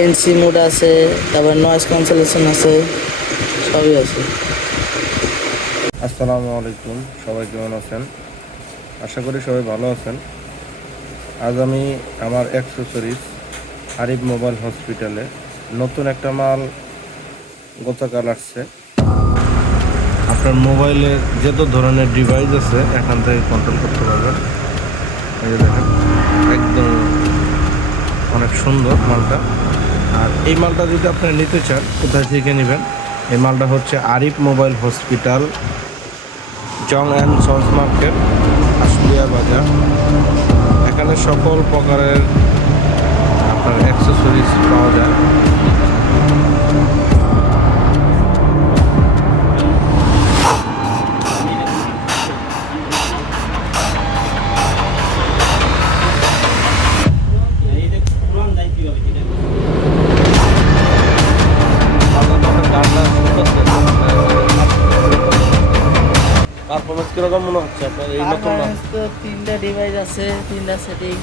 NC mode আছে, তারপর noise cancellation আছে, সবই আছে। আসসালামু আলাইকুম, সবাই কেমন আছেন? আশা করি সবাই ভালো আছেন। আজ আমি আমার অ্যাক্সেসরিজ আরিফ মোবাইল হসপিটালে নতুন একটা মাল গতকাল আসছে। আপনার মোবাইলের যত ধরনের ডিভাইস আছে, এখান থেকে কন্ট্রোল করতে পারবেন। এই দেখেন, একদম অনেক সুন্দর মালটা। আর এই মালটা যদি আপনি নিতে চান, কোথায় থেকে নেবেন? এই মালটা হচ্ছে Arif mobile hospital, Jong and sons market, Ashulia বাজার। এখানে সকল প্রকারের আপনার অ্যাক্সেসরিজ পাওয়া যায়। পারফরমেন্স কীরকম মনে হচ্ছে আপনার এই নতুন? তো তিনটা ডিভাইস আছে তিনটা সেটিং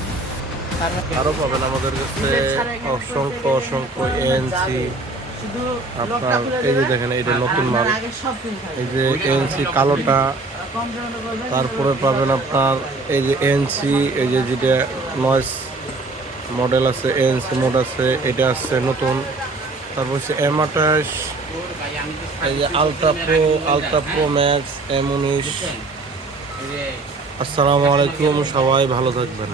আরও পাবেন আমাদের কাছে অসংখ্য অসংখ্য এএনসি শুধু আপনার এই যে দেখেন এটা নতুন মাল। এই যে এএনসি কালোটা। তারপরে পাবেন আপনার এই যে এএনসি এই যে যেটা নয়েস মডেল আছে এএনসি মোড আছে এটা আসছে নতুন। তারপর হচ্ছে এম আঠাশ এই যে ultra pro ultra pro max M উনিশ আসসালামু আলাইকুম সবাই ভালো থাকবেন।